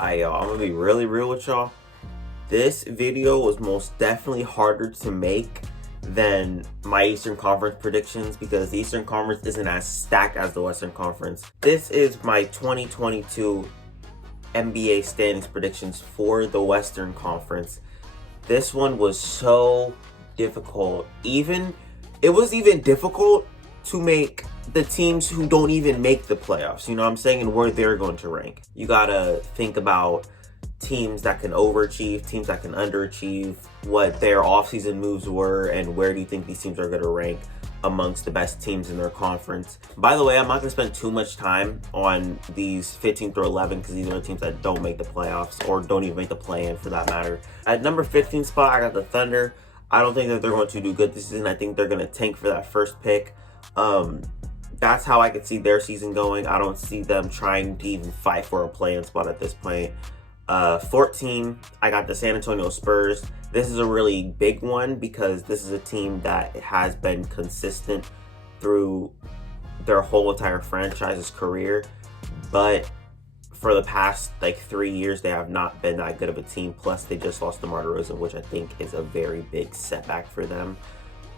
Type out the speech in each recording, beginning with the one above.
I'm gonna be really real with y'all. This video was most definitely harder to make than my Eastern Conference predictions because the Eastern Conference isn't as stacked as the Western Conference. This is my 2022 NBA standings predictions for the Western Conference. This one was so difficult. It was even difficult to make the teams who don't even make the playoffs, you know what I'm saying, and where they're going to rank. You gotta think about teams that can overachieve, teams that can underachieve, what their offseason moves were, and where do you think these teams are going to rank amongst the best teams in their conference. By the way, I'm not going to spend too much time on these 15 through 11 because these are the teams that don't make the playoffs or don't even make the play-in for that matter. At number 15 spot, I got the Thunder. I don't think that they're going to do good this season. I think they're going to tank for that first pick. That's how I could see their season going. I don't see them trying to even fight for a play-in spot at this point. 14, I got the San Antonio Spurs. This is a really big one because this is a team that has been consistent through their whole entire franchise's career. But for the past 3 years, they have not been that good of a team. Plus, they just lost DeMar DeRozan, which I think is a very big setback for them.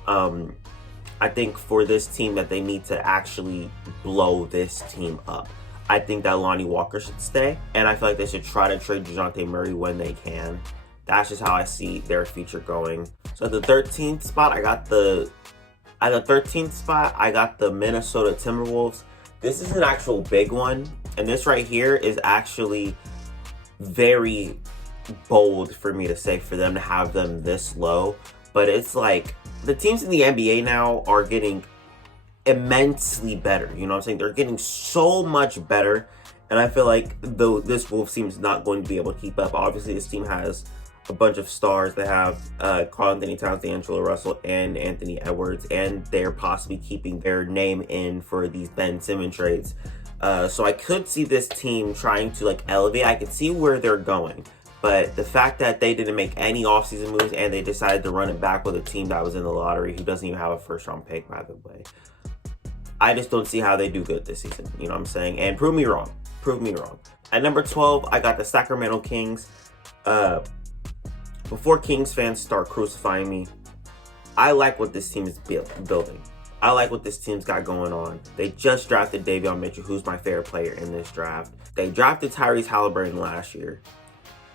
I think for this team that they need to actually blow this team up. I think that Lonnie Walker should stay, and I feel like they should try to trade DeJounte Murray when they can. That's just how I see their future going. So at the 13th spot, I got the Minnesota Timberwolves. This is an actual big one, and this right here is actually very bold for me to say for them to have them this low. But it's like the teams in the NBA now are getting immensely better, you know what I'm saying? They're getting so much better, and I feel like this Wolves team is not going to be able to keep up. Obviously, this team has a bunch of stars. They have Karl-Anthony Towns, D'Angelo Russell, and Anthony Edwards, and they're possibly keeping their name in for these Ben Simmons trades. So I could see this team trying to elevate. I could see where they're going. But the fact that they didn't make any offseason moves and they decided to run it back with a team that was in the lottery who doesn't even have a first-round pick, by the way. I just don't see how they do good this season, you know what I'm saying? And prove me wrong. Prove me wrong. At number 12, I got the Sacramento Kings. Before Kings fans start crucifying me, I like what this team is building. I like what this team's got going on. They just drafted Davion Mitchell, who's my favorite player in this draft. They drafted Tyrese Halliburton last year.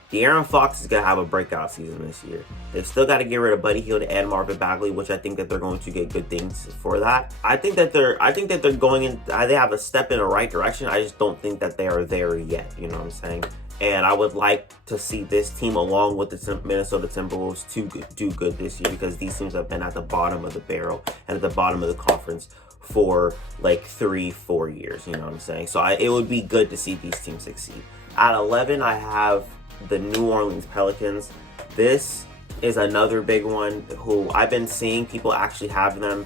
De'Aaron Fox is going to have a breakout season this year. They still got to get rid of Buddy Hield and Marvin Bagley, which I think that they're going to get good things for that. I think that they're going in, they have a step in the right direction. I just don't think that they are there yet, you know what I'm saying? And I would like to see this team along with the Minnesota Timberwolves to do good this year because these teams have been at the bottom of the barrel and at the bottom of the conference for 3-4 years, you know what I'm saying? So it would be good to see these teams succeed. At 11, I have the New Orleans Pelicans. This is another big one who I've been seeing people actually have them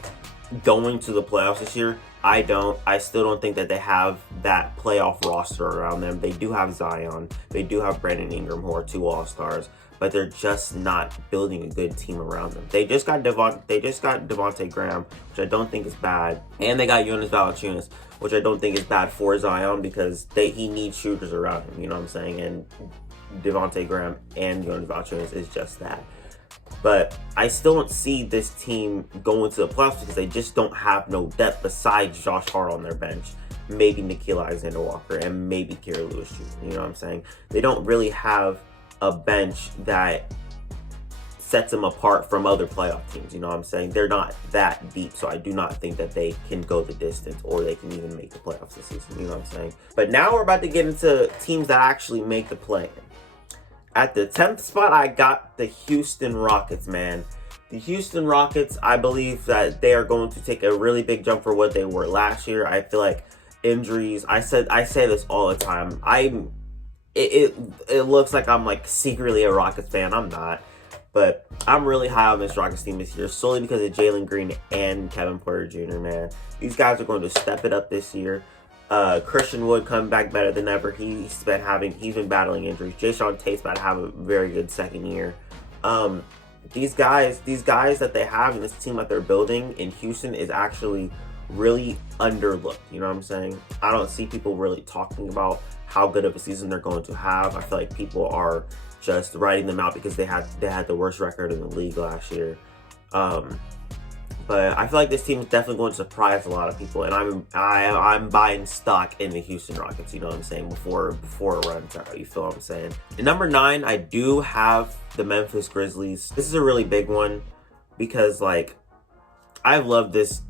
going to the playoffs this year. I don't. I still don't think that they have that playoff roster around them. They do have Zion. They do have Brandon Ingram, who are 2 All-Stars, but they're just not building a good team around them. They just got Devontae Graham, which I don't think is bad, and they got Jonas Valanciunas, which I don't think is bad for Zion because he needs shooters around him. You know what I'm saying? And Devontae Graham and Jonas Valanciunas is just that. But I still don't see this team going to the playoffs because they just don't have no depth besides Josh Hart on their bench, maybe Nickeil Alexander-Walker, and maybe Kerry Lewis Jr. You know what I'm saying? They don't really have a bench that sets them apart from other playoff teams. You know what I'm saying? They're not that deep, so I do not think that they can go the distance or they can even make the playoffs this season. You know what I'm saying? But now we're about to get into teams that actually make the play-in. At the 10th spot, I got the Houston Rockets, man. The Houston Rockets, I believe that they are going to take a really big jump for what they were last year. I feel like injuries, I say this all the time. It looks like I'm secretly a Rockets fan. I'm not. But I'm really high on this Rockets team this year solely because of Jalen Green and Kevin Porter Jr., man. These guys are going to step it up this year. Christian Wood coming back better than ever. He's been battling injuries. Jae'Sean Tate's about to have a very good second year. These guys that they have in this team that they're building in Houston is actually really underlooked. You know what I'm saying? I don't see people really talking about how good of a season they're going to have. I feel like people are just writing them out because they had the worst record in the league last year. But I feel like this team is definitely going to surprise a lot of people, and I'm buying stock in the Houston Rockets. You know what I'm saying? Before it runs out. You feel what I'm saying? At number 9, I do have the Memphis Grizzlies. This is a really big one because like I've loved this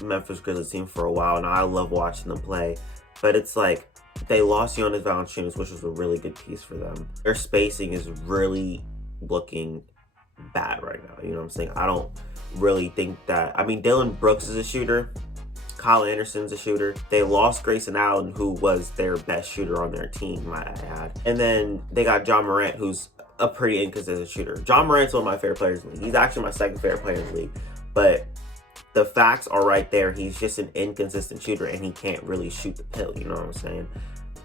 Memphis Grizzlies team for a while, and I love watching them play. But it's like they lost Jonas Valanciunas, which was a really good piece for them. Their spacing is really looking bad right now. You know what I'm saying? I don't really think that. I mean, Dylan Brooks is a shooter. Kyle Anderson's a shooter. They lost Grayson Allen, who was their best shooter on their team, might I add. And then they got John Morant, who's a pretty inconsistent shooter. John Morant's one of my favorite players in the league. He's actually my second favorite player in the league. But the facts are right there. He's just an inconsistent shooter, and he can't really shoot the pill. You know what I'm saying?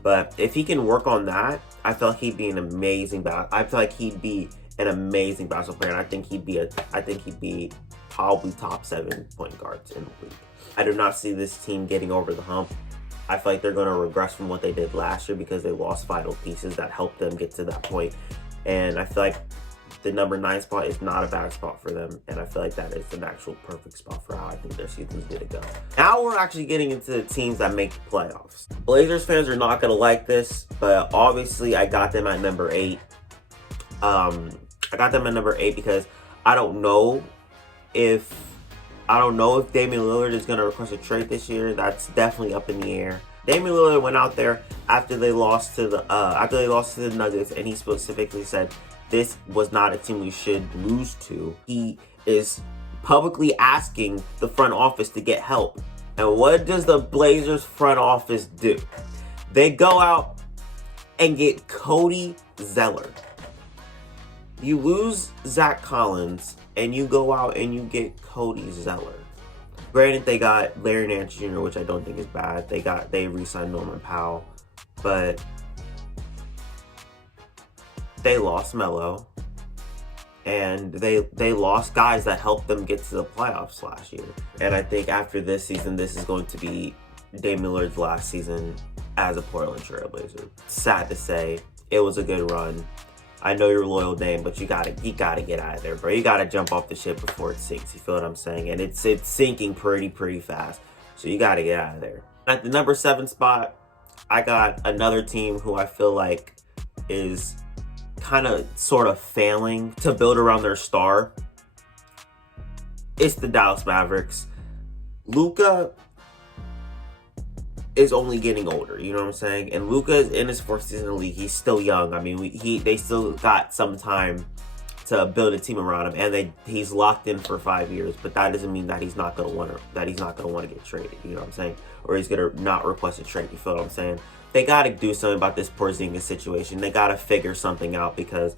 But if he can work on that, I feel like he'd be an amazing I feel like he'd be an amazing basketball player, and I think he'd be probably top 7 point guards in the league. I do not see this team getting over the hump. I feel like they're going to regress from what they did last year because they lost vital pieces that helped them get to that point. And I feel like the number 9 spot is not a bad spot for them, and I feel like that is an actual perfect spot for how I think their season's going to go. Now we're actually getting into the teams that make the playoffs. Blazers fans are not going to like this, but obviously I got them at number 8. I got them at number 8 because I don't know if Damian Lillard is going to request a trade this year. That's definitely up in the air. Damian Lillard went out there after they lost to the Nuggets, and he specifically said this was not a team we should lose to. He is publicly asking the front office to get help. And what does the Blazers front office do? They go out and get Cody Zeller. You lose Zach Collins, and you go out and you get Cody Zeller. Granted, they got Larry Nance Jr., which I don't think is bad. They re-signed Norman Powell, but they lost Melo, and they lost guys that helped them get to the playoffs last year. And I think after this season, this is going to be Damian Lillard's last season as a Portland Trail Blazer. Sad to say, it was a good run. I know you're a loyal Dame, but you gotta get out of there, bro. You gotta jump off the ship before it sinks. You feel what I'm saying? And it's sinking pretty fast. So you gotta get out of there. At the number 7 spot, I got another team who I feel like is kind of sort of failing to build around their star. It's the Dallas Mavericks. Luka is only getting older, you know what I'm saying? And Luka is in his 4th season in the league. He's still young. I mean, they still got some time to build a team around him, and he's locked in for 5 years. But that doesn't mean that he's not gonna want to get traded. You know what I'm saying? Or he's gonna not request a trade. You feel what I'm saying? They got to do something about this Porzingis situation. They got to figure something out because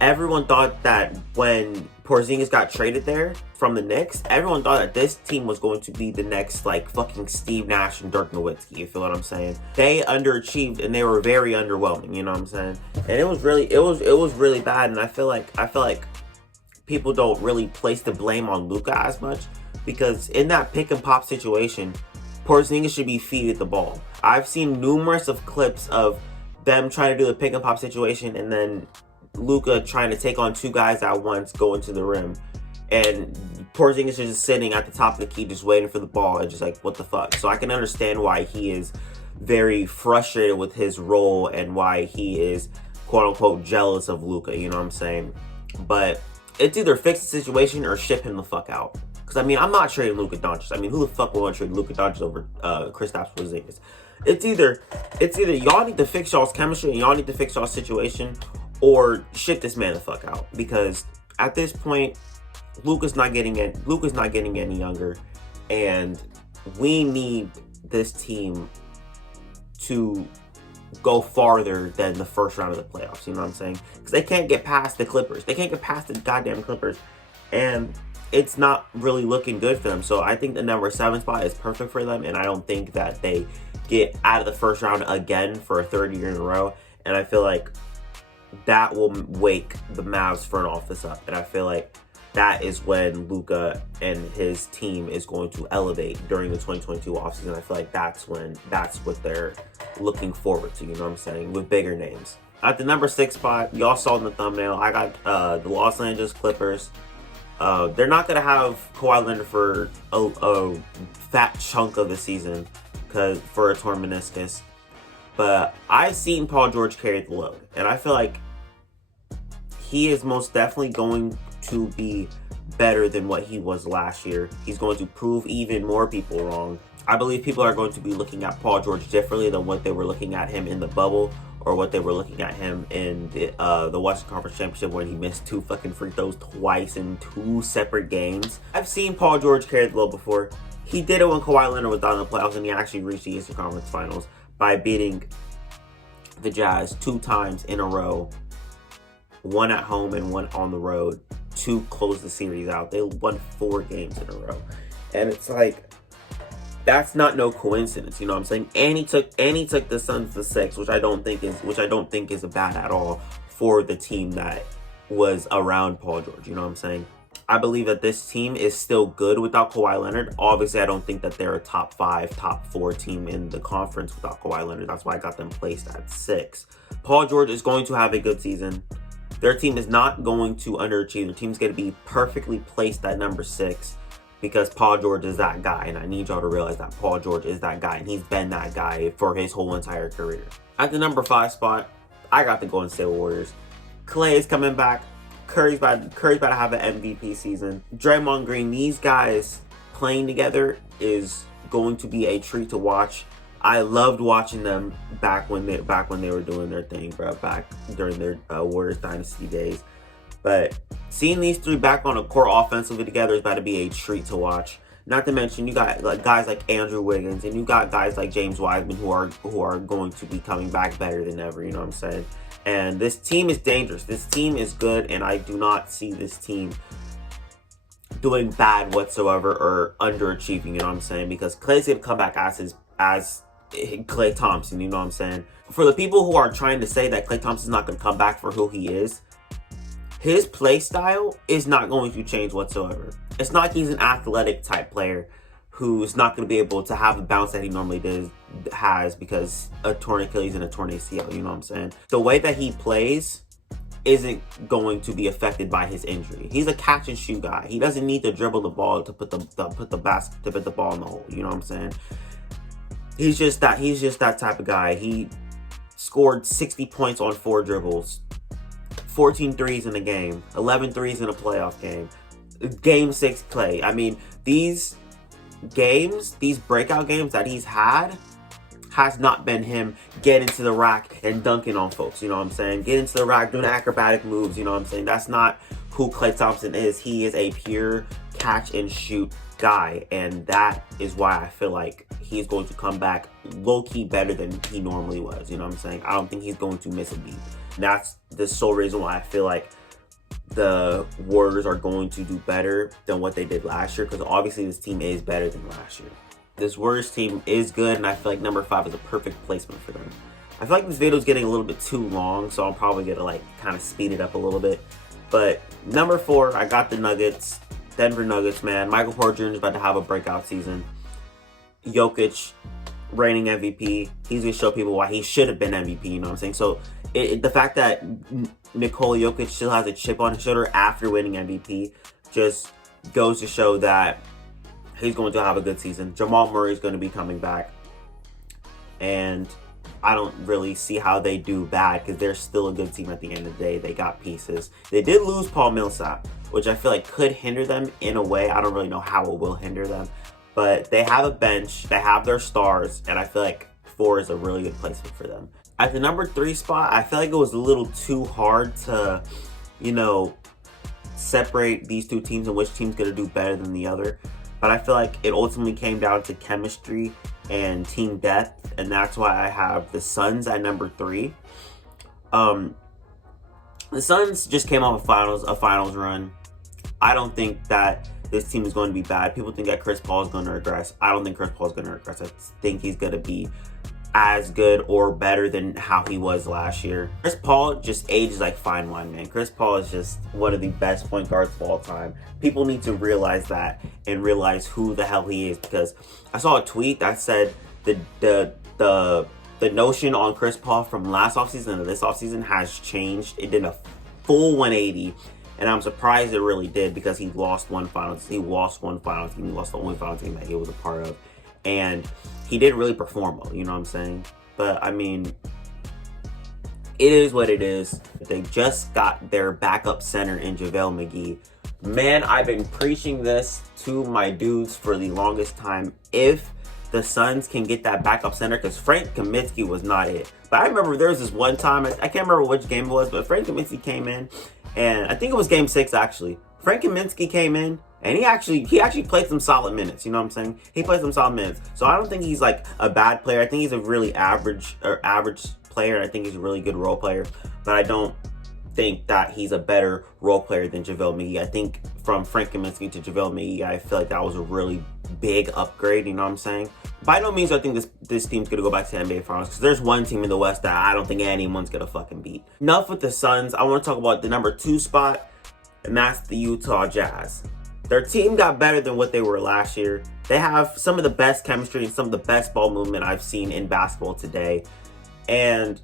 everyone thought that when Porzingis got traded there from the Knicks, everyone thought that this team was going to be the next like fucking Steve Nash and Dirk Nowitzki. You feel what I'm saying? They underachieved and they were very underwhelming. You know what I'm saying? And it was really bad. And I feel like people don't really place the blame on Luka as much because in that pick and pop situation, Porzingis should be feeded the ball. I've seen numerous of clips of them trying to do a pick and pop situation and then Luka trying to take on 2 guys at once going to the rim. And Porzingis is just sitting at the top of the key just waiting for the ball and just like, what the fuck? So I can understand why he is very frustrated with his role and why he is quote-unquote jealous of Luka, you know what I'm saying? But it's either fix the situation or ship him the fuck out. Because, I mean, I'm not trading Luka Doncic. I mean, who the fuck would want to trade Luka Doncic over Kristaps Porzingis? It's either y'all need to fix y'all's chemistry and y'all need to fix y'all's situation or ship this man the fuck out. Because at this point, Luka's not getting any younger. And we need this team to go farther than the first round of the playoffs. You know what I'm saying? Because they can't get past the Clippers. They can't get past the goddamn Clippers. And it's not really looking good for them. So I think the number 7 spot is perfect for them. And I don't think that they get out of the first round again for a 3rd year in a row. And I feel like that will wake the Mavs front office up. And I feel like that is when Luka and his team is going to elevate during the 2022 offseason. I feel like that's what they're looking forward to, you know what I'm saying, with bigger names. At the number 6 spot, y'all saw in the thumbnail, I got the Los Angeles Clippers. They're not going to have Kawhi Leonard for a fat chunk of the season for a torn meniscus. But I've seen Paul George carry the load. And I feel like he is most definitely going to be better than what he was last year. He's going to prove even more people wrong. I believe people are going to be looking at Paul George differently than what they were looking at him in the bubble or what they were looking at him in the Western Conference Championship when he missed 2 fucking free throws twice in 2 separate games. I've seen Paul George carry the load before. He did it when Kawhi Leonard was down in the playoffs, and he actually reached the Eastern Conference Finals by beating the Jazz 2 times in a row, 1 at home and 1 on the road, to close the series out. They won 4 games in a row. And it's like, that's not no coincidence, you know what I'm saying? And he took the Suns to 6, which I don't think is bad at all for the team that was around Paul George, you know what I'm saying? I believe that this team is still good without Kawhi Leonard. Obviously, I don't think that they're a top 5, top 4 team in the conference without Kawhi Leonard. That's why I got them placed at 6. Paul George is going to have a good season. Their team is not going to underachieve. Their team's going to be perfectly placed at number 6 because Paul George is that guy. And I need y'all to realize that Paul George is that guy. And he's been that guy for his whole entire career. At the number 5 spot, I got the Golden State Warriors. Klay is coming back. Curry's about to have an MVP season. Draymond Green, these guys playing together is going to be a treat to watch. I loved watching them back when they were doing their thing, bro, back during their Warriors dynasty days. But seeing these 3 back on a court offensively together is about to be a treat to watch. Not to mention, you got guys like Andrew Wiggins, and you got guys like James Wiseman who are going to be coming back better than ever. You know what I'm saying? And this team is dangerous. This team is good, and I do not see this team doing bad whatsoever or underachieving. You know what I'm saying? Because Klay's gonna come back as Klay Thompson. You know what I'm saying? For the people who are trying to say that Klay Thompson's not gonna come back for who he is, his play style is not going to change whatsoever. It's not like he's an athletic type player who's not going to be able to have the bounce that he normally has because a torn Achilles and a torn ACL, you know what I'm saying? The way that he plays isn't going to be affected by his injury. He's a catch and shoot guy. He doesn't need to dribble the ball to put the ball in the hole, you know what I'm saying? He's just that type of guy. He scored 60 points on 4 dribbles, 14 threes in a game, 11 threes in a playoff game. Game 6 Klay. I mean, these breakout games that he's had has not been him getting to the rack and dunking on folks, you know what I'm saying? Getting to the rack, doing acrobatic moves, you know what I'm saying? That's not who Klay Thompson is. He is a pure catch and shoot guy, and that is why I feel like he's going to come back low-key better than he normally was, you know what I'm saying? I don't think he's going to miss a beat. And that's the sole reason why I feel like the Warriors are going to do better than what they did last year, because obviously this team is better than last year. This Warriors team is good, and I feel like number 5 is a perfect placement for them. I feel like this video is getting a little bit too long, so I'm probably going to kind of speed it up a little bit. But number 4, I got the Nuggets. Denver Nuggets, man. Michael Porter Jr. is about to have a breakout season. Jokic, reigning MVP. He's going to show people why he should have been MVP, you know what I'm saying? So the fact that Nikola Jokic still has a chip on his shoulder after winning MVP just goes to show that he's going to have a good season. Jamal Murray is going to be coming back. And I don't really see how they do bad because they're still a good team at the end of the day. They got pieces. They did lose Paul Millsap, which I feel like could hinder them in a way. I don't really know how it will hinder them. But they have a bench. They have their stars. And I feel like 4 is a really good placement for them. At the number 3 spot, I feel like it was a little too hard to, separate these 2 teams and which team's going to do better than the other. But I feel like it ultimately came down to chemistry and team depth. And that's why I have the Suns at number 3. The Suns just came off a finals run. I don't think that this team is going to be bad. People think that Chris Paul is going to regress. I don't think Chris Paul is going to regress. I think he's going to be as good or better than how he was last year. Chris Paul just ages like fine wine, man. Chris Paul is just one of the best point guards of all time. People need to realize that and realize who the hell he is, because I saw a tweet that said the notion on Chris Paul from last offseason to this offseason has changed. It did a full 180. And I'm surprised it really did, because he lost one finals. He lost one finals team. He lost the only finals team that he was a part of. And he didn't really perform well, you know what I'm saying? But, I mean, it is what it is. They just got their backup center in JaVale McGee. Man, I've been preaching this to my dudes for the longest time. If the Suns can get that backup center, because Frank Kaminsky was not it. But I remember there was this one time, I can't remember which game it was, but Frank Kaminsky came in, and I think it was game 6 actually. Frank Kaminsky came in, and he actually played some solid minutes, you know what I'm saying? He played some solid minutes. So I don't think he's like a bad player. I think he's a really average player, and I think he's a really good role player. But I don't think that he's a better role player than JaVale McGee. I think from Frank Kaminsky to JaVale McGee, I feel like that was a really big upgrade, you know what I'm saying? By no means I think this team's gonna go back to the NBA Finals, because there's one team in the West that I don't think anyone's gonna fucking beat. Enough with the Suns. I want to talk about the number 2 spot, and that's the Utah Jazz. Their team got better than what they were last year. They have some of the best chemistry and some of the best ball movement I've seen in basketball today. And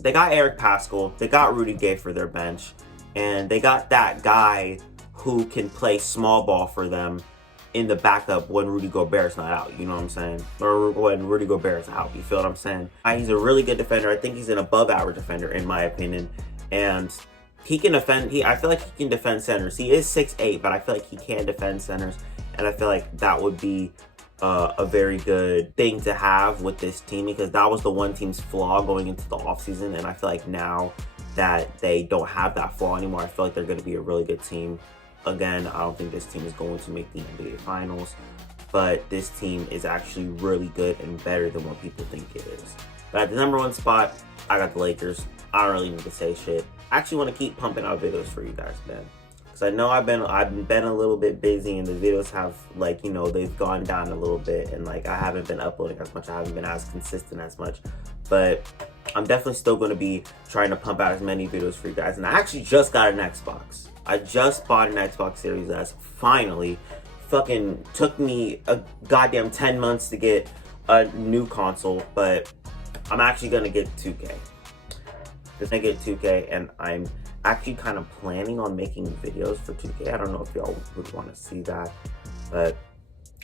they got Eric Paschall, they got Rudy Gay for their bench, and they got that guy who can play small ball for them in the backup when Rudy Gobert's not out, you know what I'm saying? Or when Rudy Gobert's out, you feel what I'm saying? He's a really good defender. I think he's an above average defender in my opinion. And he can defend, I feel like he can defend centers. He is 6'8", but I feel like he can defend centers. And I feel like that would be a very good thing to have with this team, because that was the one team's flaw going into the offseason. And I feel like now that they don't have that flaw anymore, I feel like they're going to be a really good team. Again, I don't think this team is going to make the NBA Finals, but this team is actually really good and better than what people think it is. But at the number 1 spot, I got the Lakers. I don't really need to say shit. I actually want to keep pumping out videos for you guys, man. Because I know I've been a little bit busy, and the videos have, like, you know, they've gone down a little bit, and like I haven't been uploading as much. I haven't been as consistent as much. But I'm definitely still going to be trying to pump out as many videos for you guys. And I actually just got an Xbox. I just bought an Xbox Series S, finally. Fucking took me a goddamn 10 months to get a new console, but I'm actually gonna get 2K. Just gonna get 2K, and I'm actually kind of planning on making videos for 2K. I don't know if y'all would want to see that, but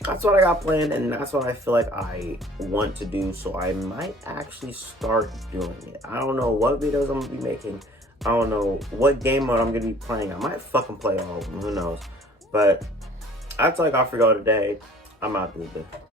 that's what I got planned, and that's what I feel like I want to do, so I might actually start doing it. I don't know what videos I'm gonna be making. I don't know what game mode I'm gonna be playing. I might fucking play all of them, who knows. But that's all I got for y'all today. I'm out, dude.